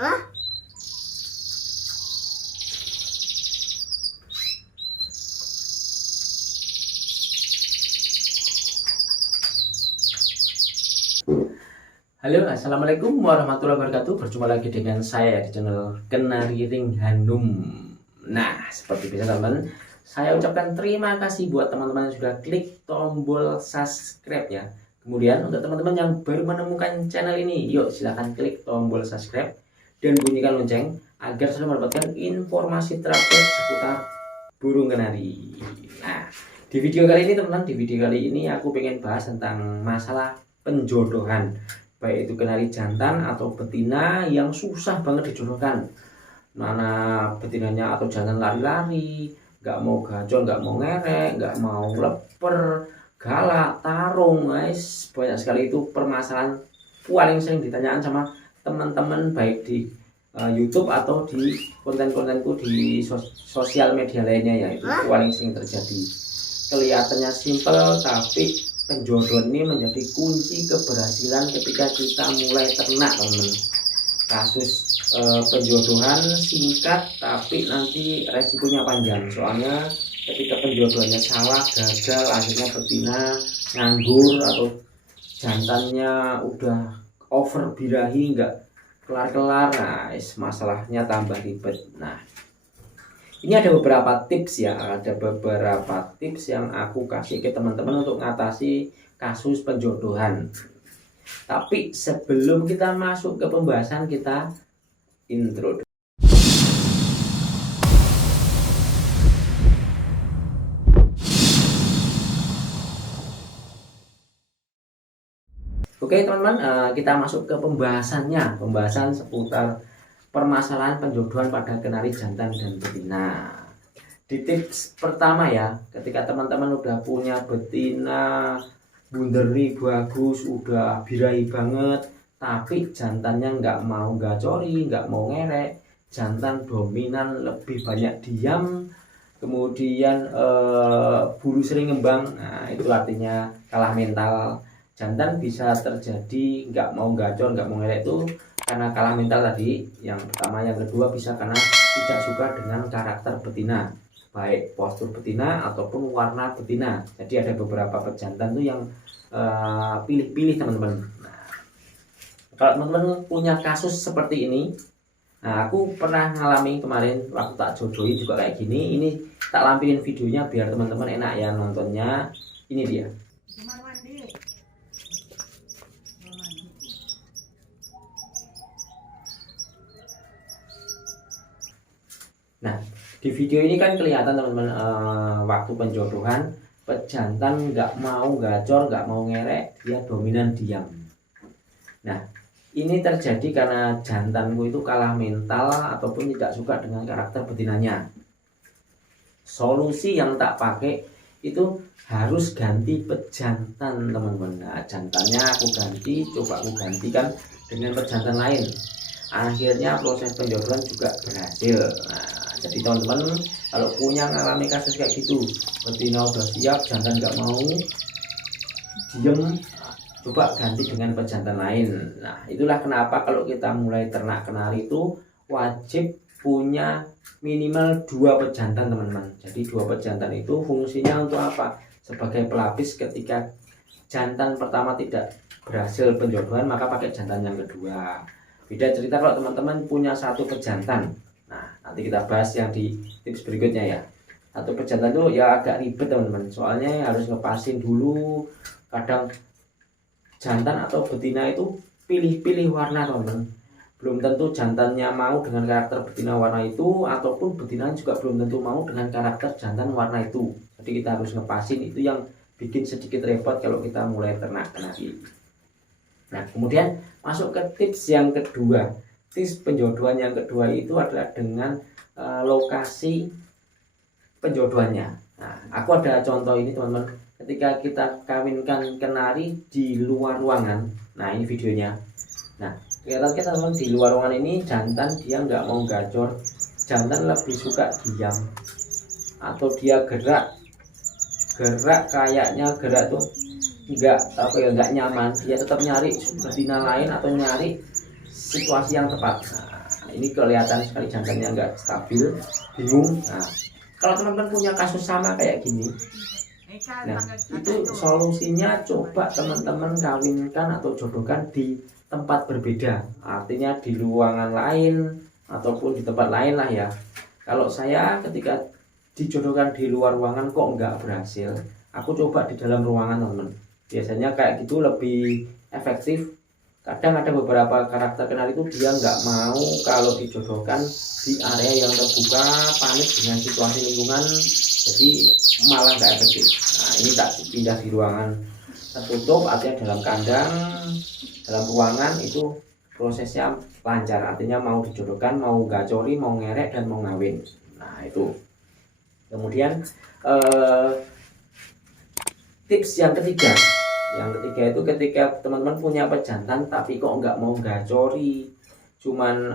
Halo, assalamualaikum warahmatullahi wabarakatuh. Berjumpa lagi dengan saya di channel Kenari Ring Hanum. Nah, seperti biasa teman-teman, saya ucapkan terima kasih buat teman-teman yang sudah klik tombol subscribe ya. Kemudian untuk teman-teman yang baru menemukan channel ini, yuk silahkan klik tombol subscribe dan bunyikan lonceng agar selalu mendapatkan informasi terupdate seputar burung kenari. Nah, di video kali ini aku pengen bahas tentang masalah penjodohan, baik itu kenari jantan atau betina yang susah banget dijodohkan. Mana betinanya atau jantan lari-lari, nggak mau gacor, nggak mau ngerek, nggak mau leper, galak, tarung, guys. Banyak sekali itu permasalahan paling sering ditanyakan sama teman-teman baik di YouTube atau di konten-kontenku di sosial media lainnya, yaitu paling sering terjadi. Kelihatannya simpel, tapi penjodohan ini menjadi kunci keberhasilan ketika kita mulai ternak, teman-teman. Kasus penjodohan singkat tapi nanti resikonya panjang, soalnya ketika penjodohannya salah, gagal, akhirnya betina nganggur atau jantannya udah over birahi, nggak kelar-kelar. Nah, masalahnya tambah ribet. Nah, ini ada beberapa tips ya, yang aku kasih ke teman-teman untuk mengatasi kasus penjodohan. Tapi sebelum kita masuk ke pembahasan, kita intro. Oke teman-teman, kita masuk ke pembahasan seputar permasalahan penjodohan pada kenari jantan dan betina. Di tips pertama ya, ketika teman-teman udah punya betina bunderi bagus, udah birahi banget, tapi jantannya nggak mau gacori, nggak mau ngerek, jantan dominan lebih banyak diam, kemudian bulu sering ngembang, nah itu artinya kalah mental. Jantan bisa terjadi nggak mau gacor, nggak mau ngerek itu karena kalah mental tadi, yang pertama. Yang kedua bisa karena tidak suka dengan karakter betina, baik postur betina ataupun warna betina. Jadi ada beberapa pejantan tuh yang pilih-pilih teman-teman. Nah, kalau teman-teman punya kasus seperti ini, nah aku pernah ngalami kemarin waktu tak jodohin juga kayak gini. Ini tak lampilin videonya biar teman-teman enak ya nontonnya. Ini dia. Nah, di video ini kan kelihatan teman-teman, waktu penjodohan pejantan nggak mau gacor, nggak mau ngerek, dia dominan diam. Nah, ini terjadi karena jantanku itu kalah mental ataupun tidak suka dengan karakter betinanya. Solusi yang tak pakai itu harus ganti pejantan, teman-teman. Nah, jantannya aku coba aku gantikan dengan pejantan lain. Akhirnya proses penjodohan juga berhasil. Nah, jadi teman-teman kalau punya ngalami kasus kayak gitu, betina udah siap, jantan nggak mau, diem, coba ganti dengan pejantan lain. Nah, itulah kenapa kalau kita mulai ternak kenari itu wajib punya minimal 2 pejantan, teman-teman. Jadi 2 pejantan itu fungsinya untuk apa? Sebagai pelapis ketika jantan pertama tidak berhasil penjodohan, maka pakai jantan yang kedua. Beda cerita kalau teman-teman punya 1 pejantan. Nah, nanti kita bahas yang di tips berikutnya ya. 1 pejantan itu ya agak ribet, teman-teman. Soalnya harus ngepasin dulu. Kadang jantan atau betina itu pilih-pilih warna, teman-teman. Belum tentu jantannya mau dengan karakter betina warna itu, ataupun betina juga belum tentu mau dengan karakter jantan warna itu. Jadi kita harus ngepasin, itu yang bikin sedikit repot kalau kita mulai ternak kenari. Nah, kemudian masuk ke tips yang kedua. Tips penjodohan yang kedua itu adalah dengan lokasi penjodohannya. Nah, aku ada contoh ini, teman-teman. Ketika kita kawinkan kenari di luar ruangan. Nah, ini videonya. Nah, kelihatan kita, teman-teman, di luar ruangan ini jantan dia nggak mau gacor. Jantan lebih suka diam. Atau dia gerak kayaknya gerak tuh nggak nyaman. Dia tetap nyari betina lain atau nyari situasi yang tepat. Nah, ini kelihatan sekali jantannya nggak stabil, bingung. Nah, kalau teman-teman punya kasus sama kayak gini, nah itu solusinya coba teman-teman kawinkan atau jodohkan di tempat berbeda, artinya di ruangan lain ataupun di tempat lain lah ya. Kalau saya ketika dijodohkan di luar ruangan kok nggak berhasil, aku coba di dalam ruangan teman. Biasanya kayak gitu lebih efektif. Kadang ada beberapa karakter kenari itu dia nggak mau kalau dijodohkan di area yang terbuka, panik dengan situasi lingkungan, jadi malah nggak efektif. Nah ini tak pindah di ruangan tertutup, artinya dalam kandang, dalam ruangan itu prosesnya lancar, artinya mau dijodohkan, mau gacori, mau ngerek, dan mau ngawin. Nah itu. Kemudian tips yang ketiga itu ketika teman-teman punya pejantan tapi kok nggak mau gacori, cuman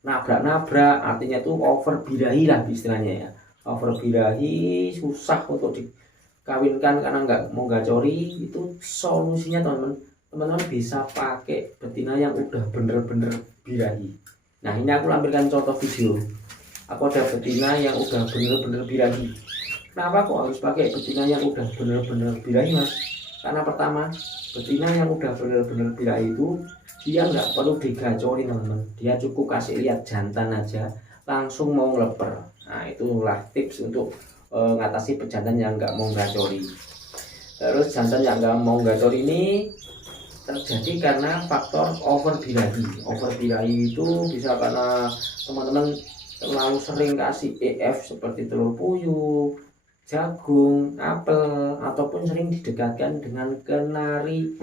nabrak-nabrak, artinya tuh over birahi lah istilahnya ya, over birahi, susah untuk dikawinkan karena nggak mau gacori. Itu solusinya teman-teman bisa pakai betina yang udah bener-bener birahi. Nah ini aku lampirkan contoh video, aku ada betina yang udah bener-bener birahi. Kenapa kok harus pakai betina yang udah bener-bener birahi mas? Karena pertama, betina yang udah bener-bener birahi itu dia nggak perlu digacori teman-teman, dia cukup kasih lihat jantan aja langsung mau ngeleper. Nah itulah tips untuk ngatasi pejantan yang nggak mau gacori. Terus jantan yang nggak mau gacori ini terjadi karena faktor over birahi. Over birahi itu bisa karena teman-teman terlalu sering kasih EF seperti telur puyuh, jagung, apel, ataupun sering didekatkan dengan kenari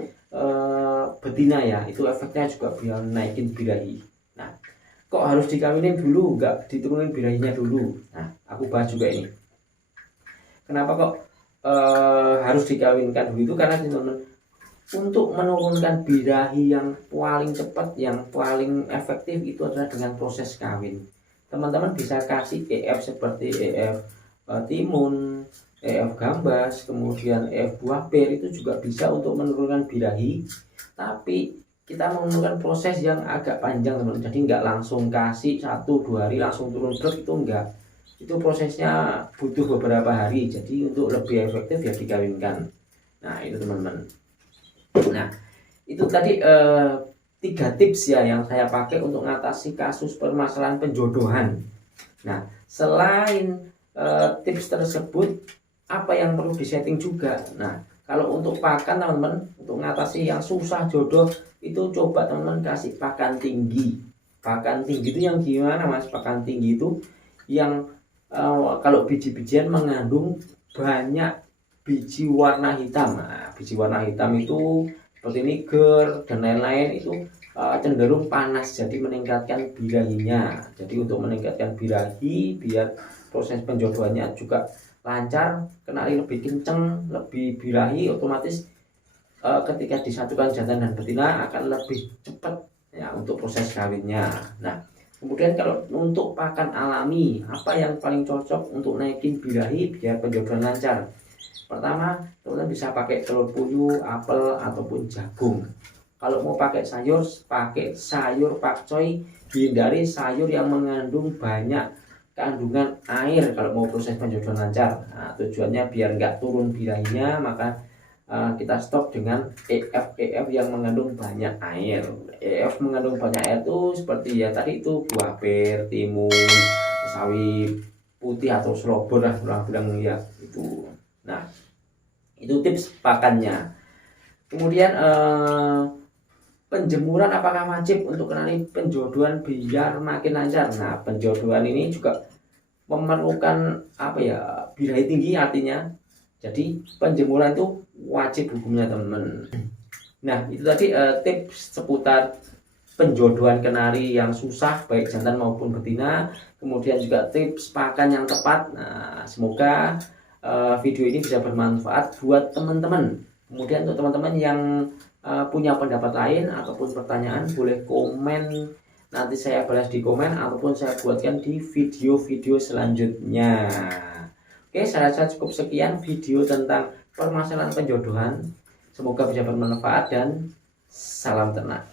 betina ya, itu efeknya juga biar naikin birahi. Nah kok harus dikawinin dulu, nggak diturunin birahinya dulu? Nah aku bahas juga ini kenapa kok harus dikawinkan dulu. Itu karena teman-teman untuk menurunkan birahi yang paling cepat, yang paling efektif itu adalah dengan proses kawin. Teman-teman bisa kasih EF seperti EF timun, EF gambas, kemudian EF buah pir, itu juga bisa untuk menurunkan birahi. Tapi kita menurunkan proses yang agak panjang teman-teman, jadi nggak langsung kasih 1-2 hari langsung turun berat, itu enggak. Itu prosesnya butuh beberapa hari, jadi untuk lebih efektif ya dikawinkan. Nah itu teman-teman. Nah itu tadi 3 tips ya yang saya pakai untuk mengatasi kasus permasalahan penjodohan. Nah selain tips tersebut, apa yang perlu disetting juga? Nah kalau untuk pakan teman-teman, untuk mengatasi yang susah jodoh itu coba teman-teman kasih pakan tinggi. Pakan tinggi itu yang gimana mas? Pakan tinggi itu yang kalau biji-bijian mengandung banyak biji warna hitam. Nah, biji warna hitam itu seperti niger dan lain-lain itu cenderung panas, jadi meningkatkan birahinya. Jadi untuk meningkatkan birahi biar proses penjodohannya juga lancar, kenari lebih kenceng, lebih birahi, otomatis ketika disatukan jantan dan betina akan lebih cepat ya untuk proses kawinnya. Nah kemudian kalau untuk pakan alami, apa yang paling cocok untuk naikin birahi biar penjodohan lancar? Pertama, teman-teman bisa pakai telur puyuh, apel, ataupun jagung. Kalau mau pakai sayur pakcoy, hindari sayur yang mengandung banyak kandungan air kalau mau proses penjodohan lancar. Nah, tujuannya biar nggak turun birahinya, maka kita stop dengan EF yang mengandung banyak air. EF mengandung banyak air itu seperti ya tadi itu buah pir, timun, sawi putih atau selobor lah orang bilang ya itu. Nah itu tips pakannya. Kemudian penjemuran apakah wajib untuk kenali penjodohan biar makin lancar? Nah penjodohan ini juga memerlukan apa ya, birahi tinggi artinya. Jadi penjemuran itu wajib hukumnya teman-teman. Nah itu tadi tips seputar penjodohan kenari yang susah baik jantan maupun betina. Kemudian juga tips pakan yang tepat. Nah semoga video ini bisa bermanfaat buat teman-teman. Kemudian untuk teman-teman yang punya pendapat lain ataupun pertanyaan, boleh komen, nanti saya balas di komen ataupun saya buatkan di video-video selanjutnya. Oke, saya rasa cukup sekian video tentang permasalahan penjodohan. Semoga bisa bermanfaat dan salam ternak.